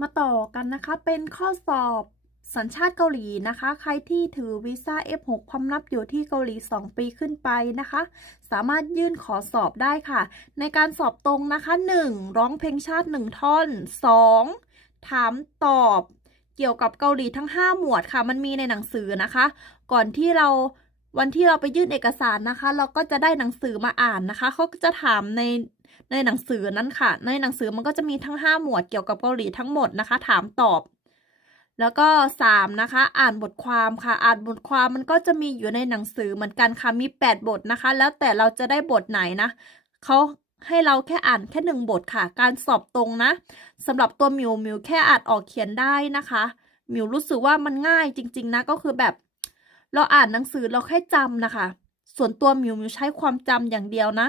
มาต่อกันนะคะเป็นข้อสอบสัญชาติเกาหลีนะคะ ใครที่ถือวีซ่า F6 พำนับอยู่ที่เกาหลี 2 ปีขึ้นไปนะคะ สามารถยื่นขอสอบได้ค่ะ ในการสอบตรงนะคะ 1. ร้องเพลงชาติ 1 ท่อน 2. ถามตอบเกี่ยวกับเกาหลีทั้ง 5 หมวดค่ะ มันมีในหนังสือนะคะ ก่อนที่เราวันที่เราไปยื่นเอกสารนะคะ เราก็จะได้หนังสือมาอ่านนะคะ เขาจะถามใน ในหนังสือนั้นค่ะ ในหนังสือมันก็จะมีทั้ง 5 หมวดเกี่ยวกับเกาหลีทั้งหมดนะคะ ถามตอบ แล้วก็ 3 นะคะ อ่านบทความค่ะ อ่านบทความมันก็จะมีอยู่ในหนังสือเหมือนกันค่ะ มี 8 บทนะคะ แล้วแต่เราจะได้บทไหนนะเขาให้เราแค่อ่านแค่หนึ่งบทค่ะ การสอบตรงนะสำหรับตัวมิวมิวแค่อ่านออกเขียนได้นะคะมิวรู้สึกว่ามันง่ายจริง ๆ นะก็คือแบบ เราอ่านหนังสือเราแค่จำนะคะ ส่วนตัวมิวมิวใช้ความจำอย่างเดียวนะ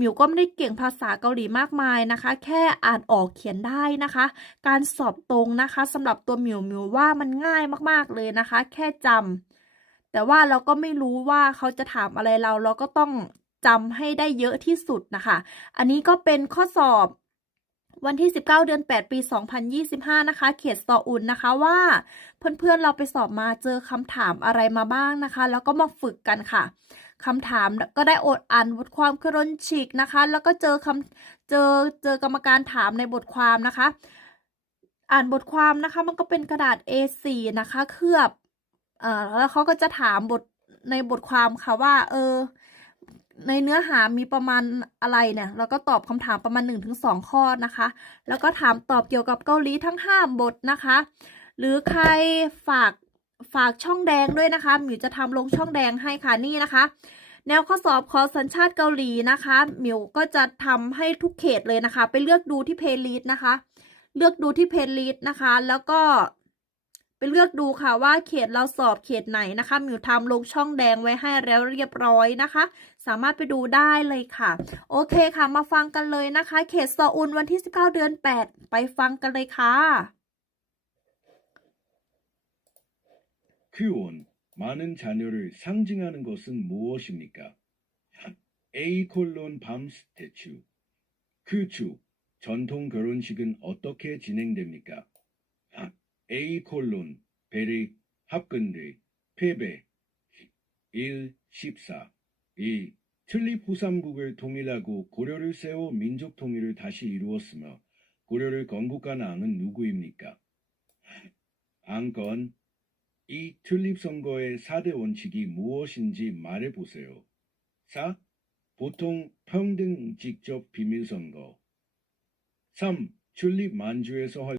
มิวก็ไม่ได้เก่งภาษาเกาหลีมากมายนะคะ แค่อ่านออกเขียนได้นะคะ การสอบตรงนะคะสำหรับตัวมิวมิวว่ามันง่ายมากๆเลยนะคะ แค่จำแต่ว่าเราก็ไม่รู้ว่าเขาจะถามอะไรเรา เราก็ต้องจำให้ได้เยอะที่สุดนะคะ อันนี้ก็เป็นข้อสอบวันที่ 19 เดือน 8 ปี 2025 นะคะ เขตซออุนนะคะว่าเพื่อนๆเราไปสอบมาเจอคำถามอะไรมาบ้างนะคะ แล้วก็มาฝึกกันค่ะ คำถามก็ได้อดอ่านบทความครนชิกนะคะ แล้วก็เจอคำเจอเจอกรรมการถามในบทความนะคะ อ่านบทความนะคะมันก็เป็นกระดาษ A4 นะคะเคลือบเอ่อแล้วเขาก็จะถามบทในบทความค่ะว่า เออ ในเนื้อหามีประมาณอะไรเนี่ยแล้วก็ตอบคำถามประมาณ 1-2 ข้อนะคะ แล้วก็ถามตอบเกี่ยวกับเกาหลีทั้ง 5 บทนะคะ หรือใครฝาก ฝากช่องแดงด้วยนะคะหมิวจะทำลงช่องแดงให้ค่ะนี่นะคะ แนวข้อสอบขอสัญชาติเกาหลีนะคะหมิวก็จะทำให้ทุกเขตเลยนะคะ ไปเลือกดูที่เพลย์ลิสต์นะคะ เลือกดูที่เพลย์ลิสต์นะคะ แล้วก็ไปเลือกดูค่ะว่าเขตเราสอบเขตไหนนะคะมิวทำลงช่องแดงไว้ให้แล้วเรียบร้อยนะคะ สามารถไปดูได้เลยค่ะ โอเคค่ะมาฟังกันเลยนะคะ เขตซออุนวันที่ 19 เดือน 8 ไปฟังกันเลยค่ะ 큐온 많은 자녀를 상징하는 것은 무엇입니까? A 콜론 밤스 대추 큐추 전통 결혼식은 어떻게 진행됩니까? A 콜론 베리 합근리 패배 1 14 2 틀립 후삼국을 통일하고 고려를 세워 민족 통일을 다시 이루었으며 고려를 건국한 왕은 누구입니까? 안건 이 튤립 선거의 4대 원칙이 무엇인지 말해보세요. 4. 보통 평등 직접 비밀 선거 3. 튤립 만주에서 활